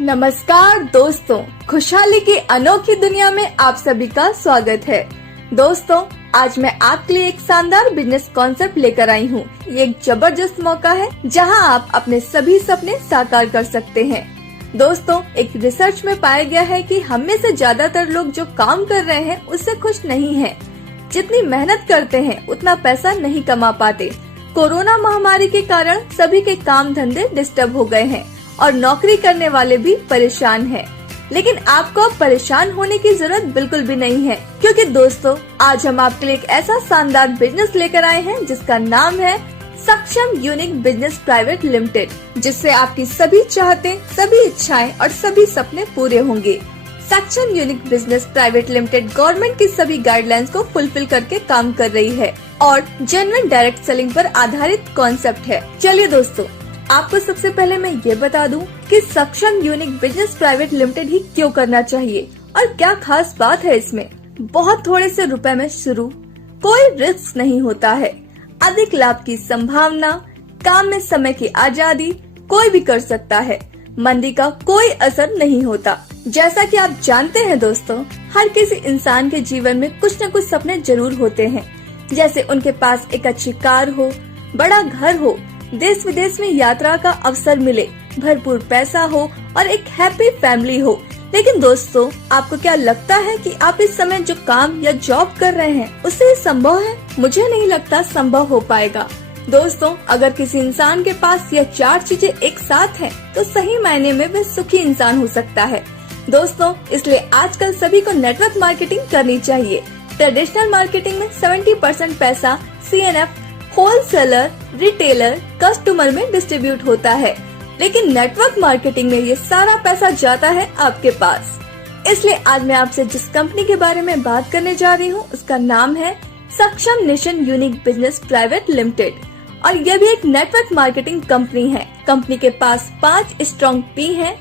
नमस्कार दोस्तों, खुशहाली की अनोखी दुनिया में आप सभी का स्वागत है। दोस्तों, आज मैं आपके लिए एक शानदार बिजनेस कॉन्सेप्ट लेकर आई हूँ। ये एक जबरदस्त मौका है जहां आप अपने सभी सपने साकार कर सकते हैं। दोस्तों, एक रिसर्च में पाया गया है कि हम में से ज्यादातर लोग जो काम कर रहे हैं उससे खुश नहीं हैं। जितनी मेहनत करते हैं उतना पैसा नहीं कमा पाते। कोरोना महामारी के कारण सभी के काम धंधे डिस्टर्ब हो गए हैं और नौकरी करने वाले भी परेशान हैं। लेकिन आपको अब परेशान होने की जरूरत बिल्कुल भी नहीं है, क्योंकि दोस्तों आज हम आपके लिए एक ऐसा शानदार बिजनेस लेकर आए हैं जिसका नाम है सक्षम यूनिक बिजनेस प्राइवेट लिमिटेड, जिससे आपकी सभी चाहते, सभी इच्छाएं और सभी सपने पूरे होंगे। सक्षम unique business private limited government की सभी गाइडलाइंस को फुलफिल करके काम कर रही है और जेन्युइन डायरेक्ट सेलिंग पर आधारित कॉन्सेप्ट है। चलिए दोस्तों, आपको सबसे पहले मैं ये बता दूं कि सक्षम यूनिक बिजनेस प्राइवेट लिमिटेड ही क्यों करना चाहिए और क्या खास बात है इसमें। बहुत थोड़े से रुपए में शुरू, कोई रिस्क नहीं होता है, अधिक लाभ की संभावना, काम में समय की आजादी, कोई भी कर सकता है, मंदी का कोई असर नहीं होता। जैसा कि आप जानते हैं दोस्तों, हर किसी इंसान के जीवन में कुछ न कुछ सपने जरूर होते हैं, जैसे उनके पास एक अच्छी कार हो, बड़ा घर हो, देश विदेश में यात्रा का अवसर मिले, भरपूर पैसा हो और एक हैप्पी फैमिली हो। लेकिन दोस्तों, आपको क्या लगता है कि आप इस समय जो काम या जॉब कर रहे हैं उससे ये संभव है? मुझे नहीं लगता संभव हो पाएगा। दोस्तों, अगर किसी इंसान के पास यह चार चीजें एक साथ हैं, तो सही मायने में वह सुखी इंसान हो सकता है। दोस्तों, इसलिए आजकल सभी को नेटवर्क मार्केटिंग करनी चाहिए। ट्रेडिशनल मार्केटिंग में 70% पैसा CNF, होलसेलर, रिटेलर, कस्टमर में डिस्ट्रीब्यूट होता है, लेकिन नेटवर्क मार्केटिंग में ये सारा पैसा जाता है आपके पास। इसलिए आज मैं आपसे जिस कंपनी के बारे में बात करने जा रही हूँ उसका नाम है सक्षम nation unique business private limited और यह भी एक नेटवर्क मार्केटिंग कंपनी है। कंपनी के पास 5 स्ट्रॉन्ग P है: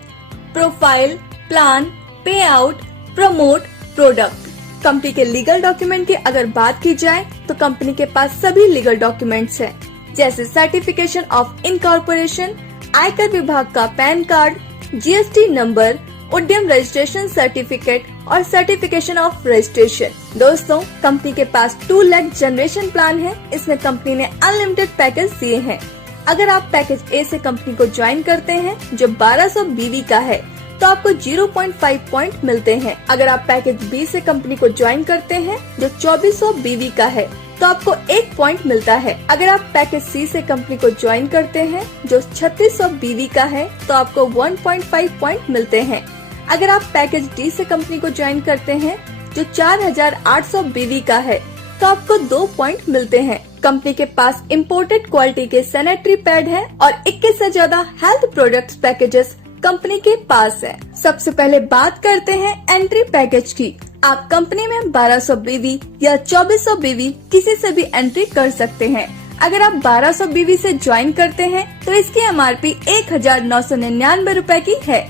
प्रोफाइल, प्लान, पे आउट, प्रमोट, प्रोडक्ट। कंपनी के लीगल डॉक्यूमेंट की अगर बात की जाए तो कंपनी के पास सभी लीगल डॉक्यूमेंट्स हैं, जैसे सर्टिफिकेशन ऑफ इनकॉर्पोरेशन, आयकर विभाग का पैन कार्ड, GST नंबर, उद्यम रजिस्ट्रेशन सर्टिफिकेट और सर्टिफिकेशन ऑफ रजिस्ट्रेशन। दोस्तों, कंपनी के पास 2 लाख जनरेशन प्लान है। इसमें कंपनी ने अनलिमिटेड पैकेज दिए हैं। अगर आप पैकेज A से कंपनी को ज्वाइन करते हैं जो 1200 BV का है, तो आपको 0.5 पॉइंट मिलते हैं। अगर आप पैकेज B से कंपनी को ज्वाइन करते हैं जो 2400 BV का है, तो आपको 1 पॉइंट मिलता है। अगर आप पैकेज C से कंपनी को ज्वाइन करते हैं जो 3600 BV का है, तो आपको 1.5 पॉइंट मिलते हैं। अगर आप पैकेज D से कंपनी को ज्वाइन करते हैं जो 4800 BV का है, तो आपको 2 पॉइंट मिलते हैं। कंपनी के पास इम्पोर्टेड क्वालिटी के सैनिटरी पैड है और 21 से ज्यादा हेल्थ प्रोडक्ट्स पैकेजेस कंपनी के पास है। सबसे पहले बात करते हैं एंट्री पैकेज की। आप कंपनी में 1200 BV या 2400 BV किसी से भी एंट्री कर सकते हैं। अगर आप 1200 BV से ज्वाइन करते हैं तो इसकी MRP 1999 रूपए की है,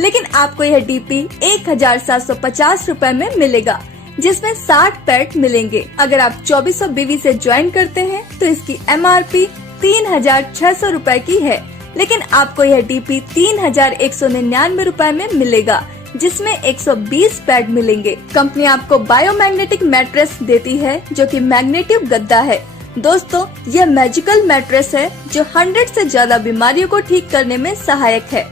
लेकिन आपको यह DP 1750 रूपए में मिलेगा, जिसमें 60 पैड मिलेंगे। अगर आप 2400 BV से ज्वाइन करते हैं तो इसकी MRP 3600 रूपए की है, लेकिन आपको यह DP 3199 रूपए में मिलेगा, जिसमें 120 पैड मिलेंगे। कंपनी आपको बायोमैग्नेटिक मैट्रेस देती है जो कि मैग्नेटिव गद्दा है। दोस्तों, यह मैजिकल मैट्रेस है जो 100 से ज्यादा बीमारियों को ठीक करने में सहायक है।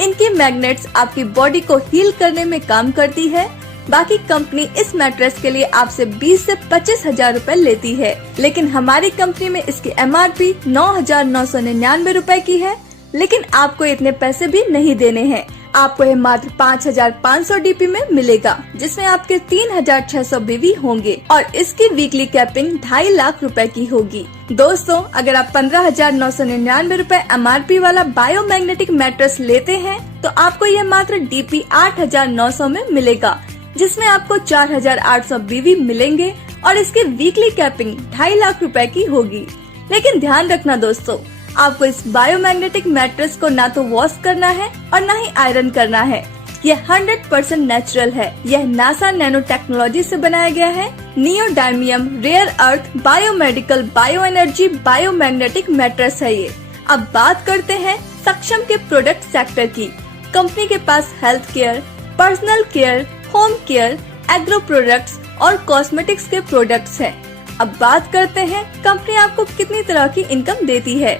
इनकी मैग्नेट्स आपकी बॉडी को हील करने में काम करती है। बाकी कंपनी इस मैट्रेस के लिए आपसे 20 से 25 हजार रूपए लेती है, लेकिन हमारी कंपनी में इसकी MRP 9999 रूपए की है। लेकिन आपको इतने पैसे भी नहीं देने हैं। आपको ये मात्र 5500 DP में मिलेगा, जिसमें आपके 3600 BV होंगे और इसकी वीकली कैपिंग 2.5 लाख रुपए की होगी। दोस्तों, अगर आप 15,999 रूपए MRP वाला बायोमैग्नेटिक मैट्रेस लेते हैं तो आपको ये मात्र DP 8,900 में मिलेगा, जिसमें आपको 4,800 BV मिलेंगे और इसकी वीकली कैपिंग 2.5 लाख रुपए की होगी। लेकिन ध्यान रखना दोस्तों, आपको इस बायोमैग्नेटिक मैट्रेस को ना तो वॉश करना है और ना ही आयरन करना है। यह 100% नेचुरल है। यह नासा नैनो टेक्नोलॉजी से बनाया गया है। Neodymium rare earth biomedical bio energy biomagnetic mattress है ये। अब बात करते हैं सक्षम के प्रोडक्ट सेक्टर की। कंपनी के पास health care, personal care, home care, agro products और कॉस्मेटिक्स के प्रोडक्ट्स हैं। अब बात करते हैं कंपनी आपको कितनी तरह की इनकम देती है।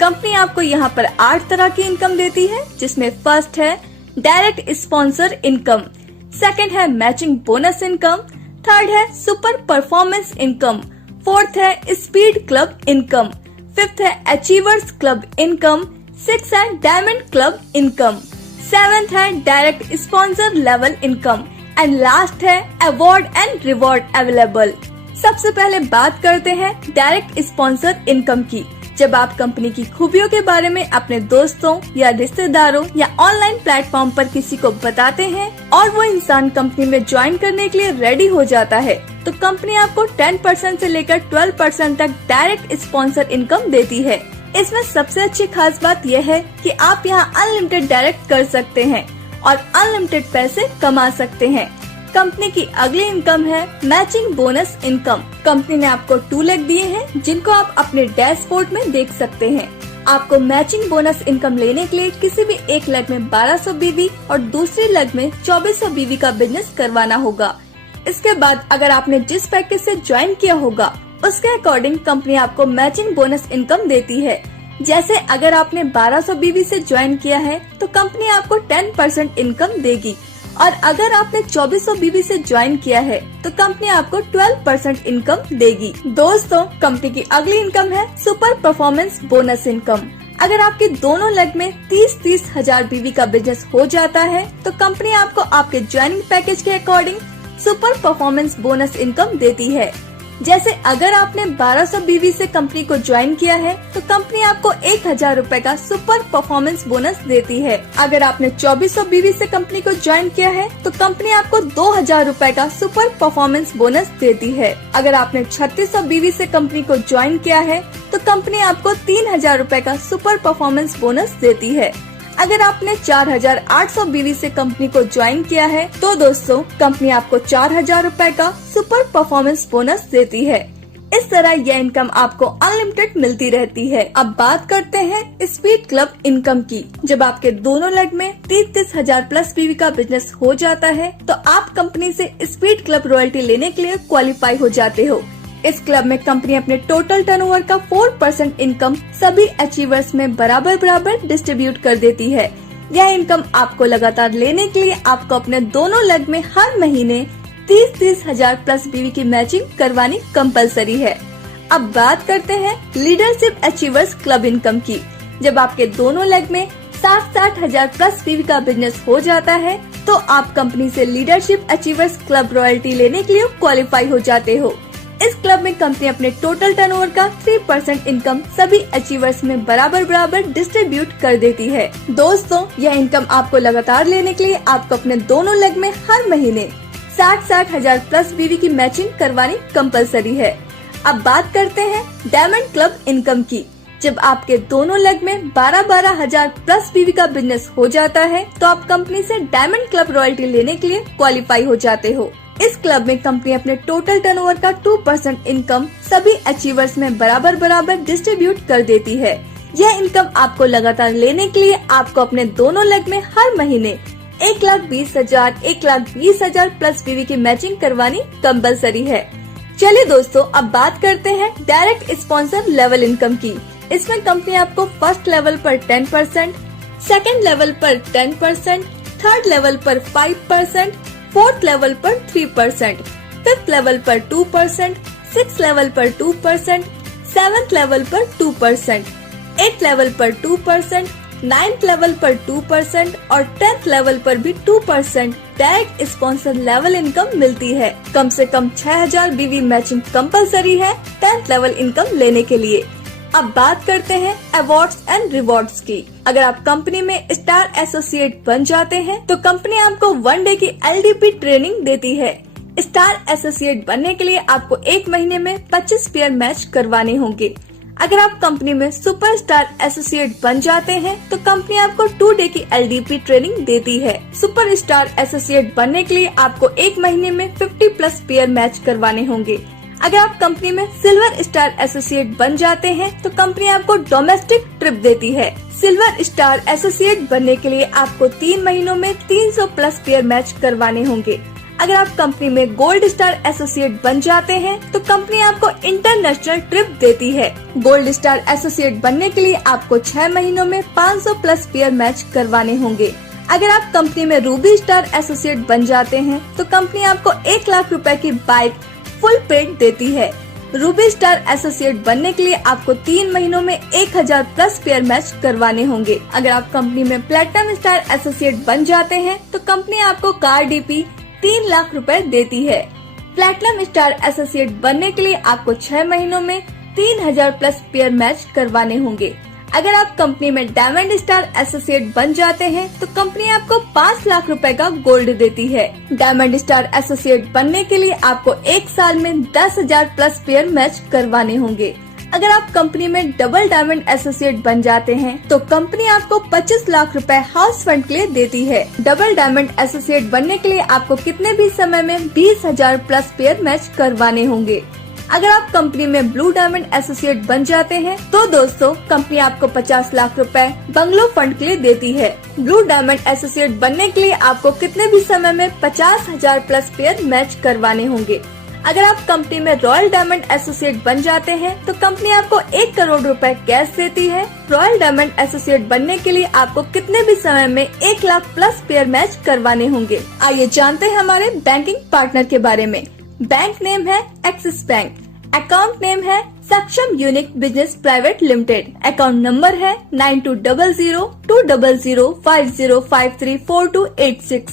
कंपनी आपको यहाँ पर 8 तरह की इनकम देती है, जिसमें फर्स्ट है डायरेक्ट स्पॉन्सर इनकम, सेकंड है मैचिंग बोनस इनकम, थर्ड है सुपर परफॉर्मेंस इनकम, फोर्थ है स्पीड क्लब इनकम, फिफ्थ है अचीवर्स क्लब इनकम, सिक्स है डायमंड क्लब इनकम, सेवेंथ है direct sponsor level income and last है award and reward available. सबसे पहले बात करते हैं डायरेक्ट स्पॉन्सर इनकम की। जब आप कंपनी की खूबियों के बारे में अपने दोस्तों या रिश्तेदारों या ऑनलाइन प्लेटफॉर्म पर किसी को बताते हैं और वो इंसान कंपनी में ज्वाइन करने के लिए रेडी हो जाता है, तो कंपनी आपको 10% से लेकर 12% तक डायरेक्ट स्पॉन्सर इनकम देती है। इसमें सबसे अच्छी खास बात यह है कि आप यहाँ अनलिमिटेड डायरेक्ट कर सकते हैं और अनलिमिटेड पैसे कमा सकते हैं। कंपनी की अगली इनकम है मैचिंग बोनस इनकम। कंपनी ने आपको 2 लेग दिए हैं, जिनको आप अपने डैशबोर्ड में देख सकते हैं। आपको मैचिंग बोनस इनकम लेने के लिए किसी भी एक लेग में 1200 बीवी और दूसरी लेग में 2400 बीवी का बिजनेस करवाना होगा। इसके बाद अगर आपने जिस पैकेज से ज्वाइन किया होगा, उसके अकॉर्डिंग कंपनी आपको मैचिंग बोनस इनकम देती है। जैसे अगर आपने 1200 बीवी से ज्वाइन किया है, तो कंपनी आपको 10% इनकम देगी, और अगर आपने 2400 बीवी से ज्वाइन किया है, तो कंपनी आपको 12% इनकम देगी। दोस्तों, कंपनी की अगली इनकम है सुपर परफॉर्मेंस बोनस इनकम। अगर आपके दोनों लेग में 30-30 हजार बीवी का बिजनेस हो जाता है, तो कंपनी आपको आपके ज्वाइनिंग पैकेज के according super performance bonus income देती है। जैसे अगर आपने 1200 बीवी से कंपनी को ज्वाइन किया है, तो कंपनी आपको 1000 रूपए का सुपर परफॉर्मेंस बोनस देती है। अगर आपने 2400 बीवी से कंपनी को ज्वाइन किया है, तो कंपनी आपको 2000 रूपए का सुपर परफॉर्मेंस बोनस देती है। अगर आपने 3600 बीवी से कंपनी को ज्वाइन किया है, तो कंपनी आपको 3000 रूपए का सुपर परफॉर्मेंस बोनस देती है। अगर आपने 4800 बीवी से कंपनी को ज्वाइन किया है, तो दोस्तों कंपनी आपको 4000 रूपए का सुपर परफॉर्मेंस बोनस देती है। इस तरह यह इनकम आपको अनलिमिटेड मिलती रहती है। अब बात करते हैं स्पीड क्लब इनकम की। जब आपके दोनों लेग में 30-30 हजार प्लस बीवी का बिजनेस हो जाता है, तो आप कंपनी से स्पीड क्लब रॉयल्टी लेने के लिए क्वालिफाई हो जाते हो। इस क्लब में कंपनी अपने टोटल टर्नओवर का 4% इनकम सभी अचीवर्स में बराबर डिस्ट्रीब्यूट कर देती है। यह इनकम आपको लगातार लेने के लिए आपको अपने दोनों लेग में हर महीने 30-30 हजार प्लस बीवी की मैचिंग करवानी कंपलसरी है। अब बात करते हैं लीडरशिप अचीवर्स क्लब इनकम की। जब आपके दोनों लेग में 60-60 हजार प्लस बीवी का बिजनेस हो जाता है, तो आप कंपनी से लीडरशिप अचीवर्स क्लब रॉयल्टी लेने के लिए क्वालिफाई हो जाते हो। इस क्लब में कंपनी अपने टोटल टर्नओवर का 3% इनकम सभी अचीवर्स में बराबर डिस्ट्रीब्यूट कर देती है। दोस्तों, यह इनकम आपको लगातार लेने के लिए आपको अपने दोनों लेग में हर महीने 60-60 हजार प्लस बीवी की मैचिंग करवानी कंपलसरी है। अब बात करते हैं डायमंड क्लब इनकम की। जब आपके दोनों लेग में 12-12 हजार प्लस बीवी का बिजनेस हो जाता है, तो आप कंपनी से डायमंड क्लब रॉयल्टी लेने के लिए क्वालिफाई हो जाते हो। इस क्लब में कंपनी अपने टोटल टर्नओवर का 2% इनकम सभी अचीवर्स में बराबर डिस्ट्रीब्यूट कर देती है। यह इनकम आपको लगातार लेने के लिए आपको अपने दोनों लेग में हर महीने 1,20,000, 1,20,000 प्लस बीवी की मैचिंग करवानी कंपलसरी है। चलिए दोस्तों, अब बात करते हैं डायरेक्ट स्पॉन्सर लेवल इनकम की। इसमें कंपनी आपको फर्स्ट लेवल पर 10%, सेकंड लेवल पर 10%, थर्ड लेवल पर 5%, फोर्थ लेवल पर 3%, फिफ्थ लेवल पर 2%, सिक्स लेवल पर 2%, सेवेंथ लेवल पर 2%, एट लेवल पर 2%, नाइन्थ लेवल पर 2% और 10th लेवल पर भी 2% डायरेक्ट स्पॉन्सर लेवल इनकम मिलती है। कम से कम 6000 बीवी मैचिंग कंपलसरी है 10th लेवल इनकम लेने के लिए। अब बात करते हैं अवार्ड्स एंड रिवॉर्ड्स की। अगर आप कंपनी में स्टार एसोसिएट बन जाते हैं, तो कंपनी आपको 1 डे की LDP ट्रेनिंग देती है। स्टार एसोसिएट बनने के लिए आपको 1 महीने में 25 पेयर मैच करवाने होंगे। अगर आप कंपनी में सुपरस्टार एसोसिएट बन जाते हैं, तो कंपनी आपको 2 डे की LDP ट्रेनिंग देती है। सुपरस्टार एसोसिएट बनने के लिए आपको 1 महीने में 50+ पेयर मैच करवाने होंगे। अगर आप कंपनी में सिल्वर स्टार एसोसिएट बन जाते हैं तो कंपनी आपको डोमेस्टिक ट्रिप देती है। सिल्वर स्टार एसोसिएट बनने के लिए आपको 3 महीनों में 300 प्लस पेयर मैच करवाने होंगे। अगर आप कंपनी में गोल्ड स्टार एसोसिएट बन जाते हैं तो कंपनी आपको इंटरनेशनल ट्रिप देती है। गोल्ड स्टार एसोसिएट बनने के लिए आपको 6 महीनों में 500 प्लस पेयर मैच करवाने होंगे। अगर आप कंपनी में रूबी स्टार एसोसिएट बन जाते हैं तो कंपनी आपको 1 लाख रुपए की बाइक फुल पेड देती है। रूबी स्टार एसोसिएट बनने के लिए आपको 3 महीनों में 1000 प्लस पेयर मैच करवाने होंगे। अगर आप कंपनी में प्लेटिनम स्टार एसोसिएट बन जाते हैं तो कंपनी आपको कार डीपी 3 लाख रुपए देती है। प्लेटिनम स्टार एसोसिएट बनने के लिए आपको 6 महीनों में 3000 प्लस पेयर मैच करवाने होंगे। अगर आप कंपनी में डायमंड स्टार एसोसिएट बन जाते हैं तो कंपनी आपको 5 लाख रुपए का गोल्ड देती है। डायमंड स्टार एसोसिएट बनने के लिए आपको 1 साल में 10,000 प्लस पेयर मैच करवाने होंगे। अगर आप कंपनी में डबल डायमंड एसोसिएट बन जाते हैं तो कंपनी आपको 25 लाख रुपए हाउस फंड के लिए देती है। डबल डायमंड एसोसिएट बनने के लिए आपको कितने भी समय में 20,000 प्लस पेयर मैच करवाने होंगे। अगर आप कंपनी में ब्लू डायमंड एसोसिएट बन जाते हैं तो दोस्तों कंपनी आपको 50 लाख रुपए बंगलो फंड के लिए देती है। ब्लू डायमंड एसोसिएट बनने के लिए आपको कितने भी समय में 50,000 प्लस पेयर मैच करवाने होंगे। अगर आप कंपनी में रॉयल डायमंड एसोसिएट बन जाते हैं तो कंपनी आपको 1 करोड़ रुपए कैश देती है। रॉयल डायमंड एसोसिएट बनने के लिए आपको कितने भी समय में 1 लाख प्लस पेयर मैच करवाने होंगे। आइए जानते हैं हमारे बैंकिंग पार्टनर के बारे में। बैंक नेम है एक्सिस बैंक, अकाउंट नेम है सक्षम unique business private limited, account number है 92002050534286,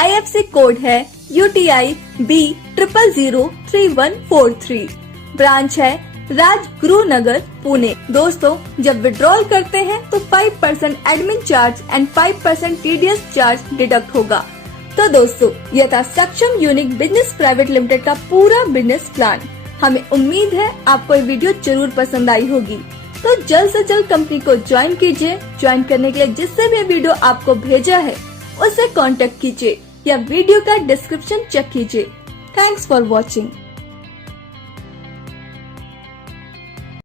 IFSC कोड है UTI B0003143, ब्रांच है राजगुरु नगर पुणे। दोस्तों जब विड्रॉल करते हैं तो 5% admin charge and 5% TDS charge deduct होगा। तो दोस्तों यह था सक्षम यूनिक बिजनेस प्राइवेट लिमिटेड का पूरा बिजनेस प्लान। हमें उम्मीद है आपको ये वीडियो जरूर पसंद आई होगी। तो जल्द से जल्द कंपनी को ज्वाइन कीजिए। ज्वाइन करने के लिए जिससे भी वीडियो आपको भेजा है उससे कांटेक्ट कीजिए या वीडियो का डिस्क्रिप्शन चेक कीजिए। Thanks for watching.